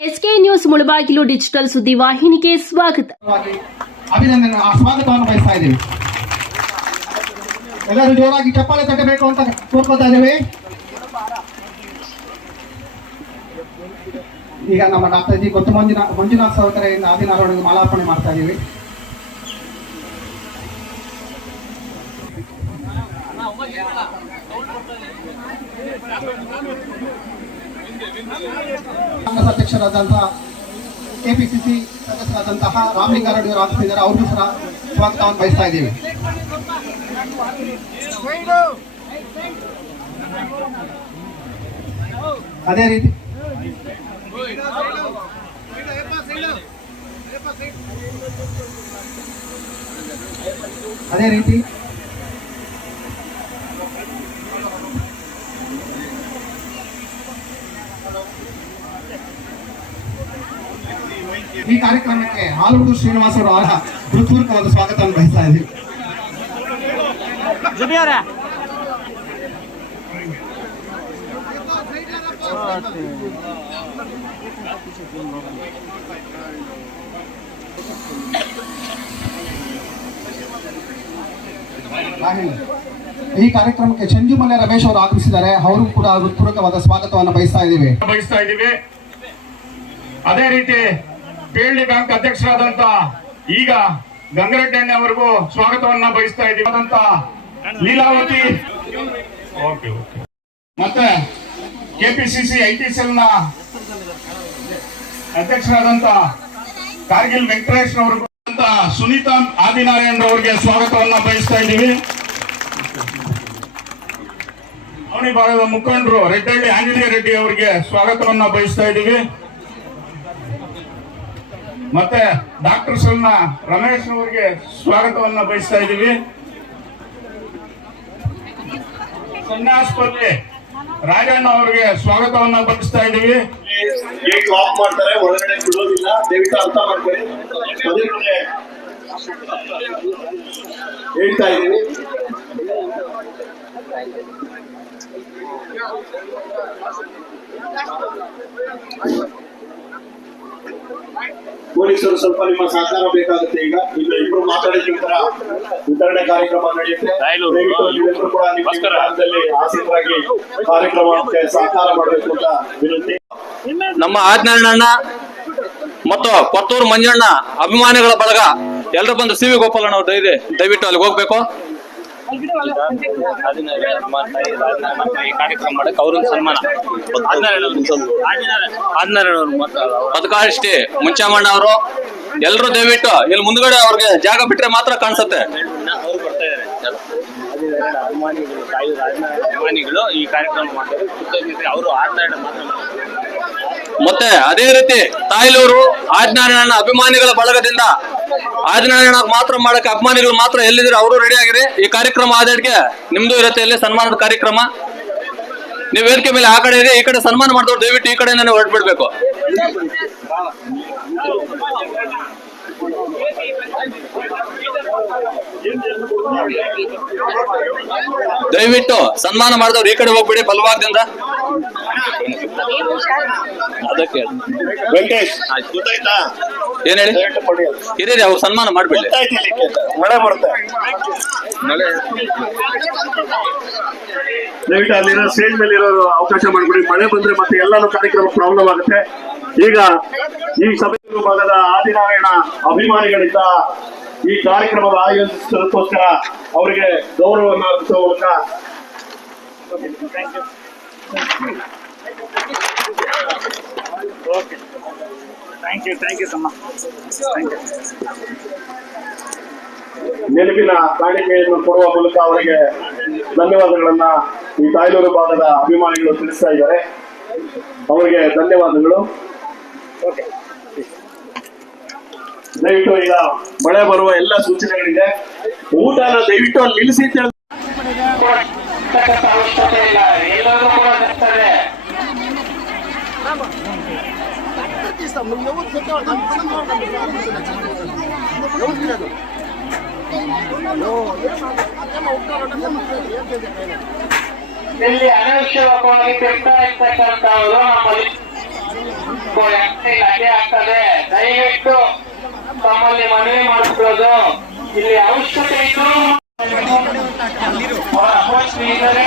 S K news Mulbagal digital ಸುದ್ದಿವಾಹಿನಿಗೆ ಸ್ವಾಗತ ಪರವಾಗಿ ಅಭಿನಂದನೆ ಆ ಸ್ವಾಗತವನ್ನು ಬಯಸ್ತಾ ಇದ್ದೀವಿ ಎಲ್ಲರೂ ಜೋರಾಗಿ ಚಪ್ಪಾಳೆ ತಟ್ಟಬೇಕು ಅಂತ ಕೋರ್ಕೊತಾ ಇದ್ದೀವಿ ಈಗ ನಮ್ಮ ಡಾಕ್ಟರ್ ಜಿ ಗೊತ್ತು ಮಂಜುನಾ ಮಂಜುನಾಥ್ ಸಹೋದರೆಯಿಂದ ಆದಿನಾರಾಯಣಗೆ ಮಾಲಾರ್ಪಣೆ ಮಾಡ್ತಾ ಇದ್ದೀವಿ ಕಾಂಗ್ರೆಸ್ ಅಧ್ಯಕ್ಷರಾದಂತಹ ಕೆಪಿಸಿಸಿ ಸದಸ್ಯರಾದಂತಹ ರಾಮಲಿಂಗಾರೆಡ್ಡಿ ಅವರು ಆಗ್ತಿದ್ದಾರೆ ಅವ್ರಿಗೂ ಸಹ ಸ್ವಾಗತವನ್ನು ಬಯಸ್ತಾ ಇದ್ದೀವಿ. ಅದೇ ರೀತಿ ಅದೇ ರೀತಿ ಈ ಕಾರ್ಯಕ್ರಮಕ್ಕೆ ಹಾಲುಡು ಶ್ರೀನಿವಾಸ ಅವರು ಅವರ ಹೃತ್ಪೂರ್ವಕವಾದ ಸ್ವಾಗತವನ್ನು ಬಯಸ್ತಾ ಇದ್ದೀವಿ. ಈ ಕಾರ್ಯಕ್ರಮಕ್ಕೆ ಚಂಜುಮಲೆ ರಮೇಶ್ ಅವರು ಆಗಮಿಸಿದ್ದಾರೆ. ಅವರು ಕೂಡ ಹೃತ್ಪೂರ್ವಕವಾದ ಸ್ವಾಗತವನ್ನು ಬಯಸ್ತಾ ಇದ್ದೀವಿ. ಬಯಸ್ತಾ ಇದ್ದೀವಿ. ಅದೇ ರೀತಿ ಪಿ ಬ್ಯಾಂಕ್ ಅಧ್ಯಕ್ಷರಾದಂತ ಈಗ ಗಂಗರೆಡ್ಡಿ ಅವರಿಗೂ ಸ್ವಾಗತವನ್ನ ಬಯಸ್ತಾ ಇದ್ದೀವಿ. ಲೀಲಾವತಿ. ಮತ್ತೆ ಕೆಪಿಸಿಸಿ ಐ ಟಿ ಸೆಲ್ನ ಅಧ್ಯಕ್ಷರಾದಂತ ಕಾರ್ಗಿಲ್ ವೆಂಕಟೇಶ್ ಅವರಿಗೂ ಸುನೀತಾ ಆದಿನಾರಾಯಣ್ ಅವರಿಗೆ ಸ್ವಾಗತವನ್ನ ಬಯಸ್ತಾ ಇದ್ದೀವಿ. ಅವನಿ ಭಾಗದ ಮುಖಂಡರು ರೆಡ್ಡಳ್ಳಿ ಆಂಜನೇಯ ರೆಡ್ಡಿ ಅವರಿಗೆ ಸ್ವಾಗತವನ್ನ ಬಯಸ್ತಾ ಇದ್ದೀವಿ. ಮತ್ತೆ ಡಾಕ್ಟರ್ ಸಲ್ನ ರಮೇಶ್ ಅವರಿಗೆ ಸ್ವಾಗತವನ್ನ ಬಯಸ್ತಾ ಇದ್ದೀವಿ. ಸನ್ಯಾಸ್ಪತ್ರೆ, ರಾಜಣ್ಣ ಅವರಿಗೆ ಸ್ವಾಗತವನ್ನ ಬಯಸ್ತಾ ಇದ್ದೀವಿ. ಪದೇ ಹೇಳ್ತಾ ಇದ್ದೀನಿ. ಪೊಲೀಸರು ಸ್ವಲ್ಪ ನಿಮ್ಮ ಸಹಕಾರ ಬೇಕಾಗುತ್ತೆ ಈಗ. ಇನ್ನು ಇಬ್ರು ಮಾತಾಡಿದ ನಂತರ ವಿತರಣೆ ಕಾರ್ಯಕ್ರಮ ನಡೆಯುತ್ತೆ. ದಯವಿಟ್ಟು ನೀವೆಲ್ಲರೂ ಕೂಡ ನಿಮ್ಮ ನಿಮ್ಮ ಸ್ಥಳದಲ್ಲಿ ಆಸೀನರಾಗಿ ಕಾರ್ಯಕ್ರಮಕ್ಕೆ ಸಹಕಾರ ಮಾಡಬೇಕು ಅಂತ ವಿನಂತಿ. ನಮ್ಮ ಆಜ್ಞಾನಣ್ಣ ಮತ್ತು ಕೊತ್ತೂರು ಮಂಜಣ್ಣ ಅಭಿಮಾನಿಗಳ ಬಳಗ ಎಲ್ಲರೂ ಬಂದು ಸಿ ವಿ ಗೋಪಾಲಣ್ಣ ಅವ್ರು ದಯವಿಟ್ಟು ಅಲ್ಲಿಗೆ ಹೋಗ್ಬೇಕು. ಕಾರ್ಯಕ್ರಮ ಮಾಡಕ್ಕೆ ಅವ್ರ ಸನ್ಮಾನ ಪದಕಾಷ್ಟಿ ಮುಂಚಾಮಣ್ಣ ಅವರು ಎಲ್ರು ದಯವಿಟ್ಟು ಇಲ್ಲಿ ಮುಂದ್ಗಡೆ ಅವ್ರಿಗೆ ಜಾಗ ಬಿಟ್ರೆ ಮಾತ್ರ ಕಾಣಿಸುತ್ತೆ. ಅಭಿಮಾನಿಗಳು ಈ ಕಾರ್ಯಕ್ರಮ ಮಾಡ್ತಾರೆ ಅವರು ಆಟ ಮಾತ್ರ. ಮತ್ತೆ ಅದೇ ರೀತಿ ತಾಯ್ಲೂರು ಆಜ್ಞಾನಣ್ಣ ಅಭಿಮಾನಿಗಳ ಬಳಗದಿಂದ ಆಜ್ಞಾನಣ್ಣ ಮಾತ್ರ ಮಾಡಕ್ಕೆ ಅಭಿಮಾನಿಗಳು ಮಾತ್ರ ಎಲ್ಲಿದ್ರೆ ಅವರು ರೆಡಿ ಆಗಿರಿ. ಈ ಕಾರ್ಯಕ್ರಮ ಆದಕ್ಕೆ ನಿಮ್ದು ಇರುತ್ತೆ ಇಲ್ಲಿ ಸನ್ಮಾನದ ಕಾರ್ಯಕ್ರಮ. ನೀವು ವೇದಿಕೆ ಮೇಲೆ ಆ ಕಡೆ ಇದೆ ಈ ಕಡೆ ಸನ್ಮಾನ ಮಾಡಿದವ್ರು ದಯವಿಟ್ಟು ಈ ಕಡೆಯಿಂದಾನೆ ಹೊರಟ್ಬಿಡ್ಬೇಕು. ದಯವಿಟ್ಟು ಸನ್ಮಾನ ಮಾಡಿದವ್ರು ಈ ಕಡೆ ಹೋಗ್ಬಿಡಿ ಬಲಭಾಗದಿಂದ. ಅದಕ್ಕೆ. ವೆಂಕಟೇಶ್ ಗೊತ್ತಾಯ್ತಾ? ಏನ್ ಹೇಳಿ? ದಯವಿಟ್ಟು ಕೊಡಿ ಅದು. ಹಿರಿಯರಿ ಅವ್ರು ಸನ್ಮಾನ ಮಾಡ್ಬಿಡ್ಲಿ. ಗೊತ್ತಾಯ್ತು. ಮಳೆ ಬರುತ್ತೆ. ದಯವಿಟ್ಟು ಅಲ್ಲಿರೋ ಸ್ಟೇಜ್ ಮೇಲೆ ಇರೋರು ಅವಕಾಶ ಮಾಡಿಕೊಡಿ ಮಳೆ ಬಂದ್ರೆ ಮತ್ತೆ ಎಲ್ಲಾನು ಕಾರ್ಯಕ್ರಮ ಪ್ರಾಬ್ಲಮ್ ಆಗುತ್ತೆ. ಈಗ ಈ ಸಭೆ ಭಾಗದ ಆದಿನಾರಾಯಣ ಅಭಿಮಾನಿಗಳಿಂದ ಈ ಕಾರ್ಯಕ್ರಮದ ಆಯೋಜಿಸೋದಕ್ಕೋಸ್ಕರ ಅವರಿಗೆ ಗೌರವವನ್ನು ಅರ್ಪಿಸುವ ಮೂಲಕ. ಥ್ಯಾಂಕ್ ಯು ಥ್ಯಾಂಕ್ ಯು ಸಮ್ಮ ಥ್ಯಾಂಕ್ ಯು ನೆನಪಿನ ಕಾಣಿಕೆಯನ್ನು ಕೊಡುವ ಮೂಲಕ ಅವರಿಗೆ ಧನ್ಯವಾದಗಳನ್ನ ಈ ತಾಯ್ಲೂರು ಭಾಗದ ಅಭಿಮಾನಿಗಳು ತಿಳಿಸ್ತಾ ಇದ್ದಾರೆ. ಅವರಿಗೆ ಧನ್ಯವಾದಗಳು. ದಯವಿಟ್ಟು ಈಗ ಮಳೆ ಬರುವ ಎಲ್ಲ ಸೂಚನೆಗಳಿದೆ. ಊಟನ ದಯವಿಟ್ಟು ಅಲ್ಲಿ ನಿಲ್ಲಿಸಿ ಇಲ್ಲಿ ಅನವಶ್ಯಕವಾಗಿ ತಿಂತಾ ಇರ್ತಕ್ಕಂಥವರು ಆಗ್ತದೆ. ದಯವಿಟ್ಟು ತಮ್ಮಲ್ಲಿ ಮನವಿ ಮಾಡಿಕೊಳ್ಳೋದು ಇಲ್ಲಿ ಅವಶ್ಯಕತೆ ಇದ್ರು ಅವರ ಕೋಚ್ ಇದ್ದಾರೆ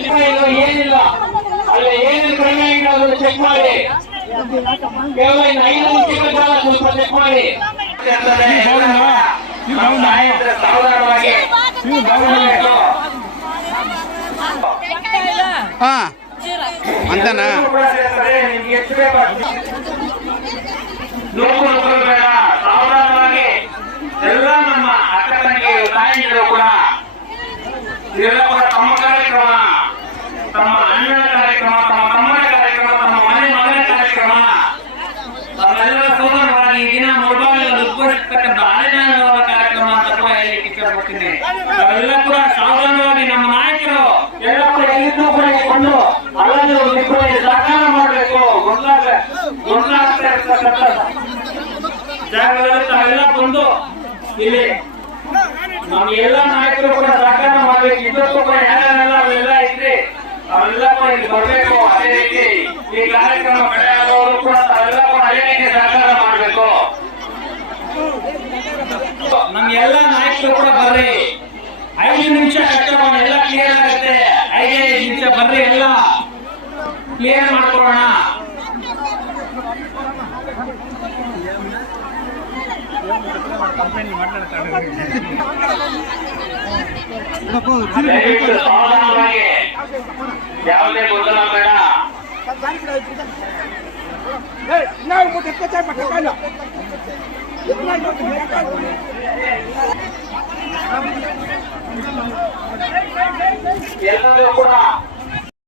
ಇದು ಏನಿಲ್ಲ ಅಲ್ಲಿ ಏನೇನು ಕಡಿಮೆ ತೆಂಗಿನಕಾಯಿ ಚೆಕ್ ಮಾಡಿ ಕೇವಲ ಐದು ನಿಮಿಷಗಳ ಕಾಲ ಸ್ವಲ್ಪ ಚೆಕ್ ಮಾಡಿ ಸಾವಧಾನವಾಗಿ ಮಾಡಬೇಕು. ಹಾ. ಅಂತನಾ? ಕೂಡ ಸೇರ್ತಾರೆ, ನಿಮ್ಗೆ ಎಷ್ಟು ಬೇಕು ತಾವೆಲ್ಲ ಕೂಡ ಸಾಮಾನ್ಯವಾಗಿ ನಮ್ಮ ನಾಯಕರು ಎಲ್ಲ ಕೂಡ ಎಲ್ಲಿಂದ ಕೂಡ ಕೊಂಡು ಅಲ್ಲಲ್ಲಿ ನಿಂತ್ಕೊಂಡು ಸಹಕಾರ ಮಾಡಬೇಕು. ಗೊಂದಲ ಗೊಂದಲಾಗ್ತಾ ಇರ್ತಕ್ಕಂಥ ಜಾಗದಲ್ಲಿ ತಾವೆಲ್ಲ ಬಂದು ಇಲ್ಲಿ ನಮ್ಮ ಎಲ್ಲ ನಾಯಕರು ಕೂಡ ಸಹಕಾರ ಮಾಡಬೇಕು. ಇದಕ್ಕೂ ಕೂಡ ಯಾರ್ಯಾರೆಲ್ಲ ಅವೆಲ್ಲ ಇದ್ರಿ ಅವೆಲ್ಲ ಕೂಡ ಇಲ್ಲಿ ಬರಬೇಕು. ಅದೇ ರೀತಿ ಈ ಕಾರ್ಯಕ್ರಮ ಕೂಡ ಬರ್ರಿ ಎಲ್ಲ ಕ್ಲಿಯರ್ ಮಾಡ್ಕೊಳ್ಳೋಣ ಯಾವುದೇ ಗೊಂದಲ ಬೇಡ ಎಲ್ಲರೂ ಕೂಡ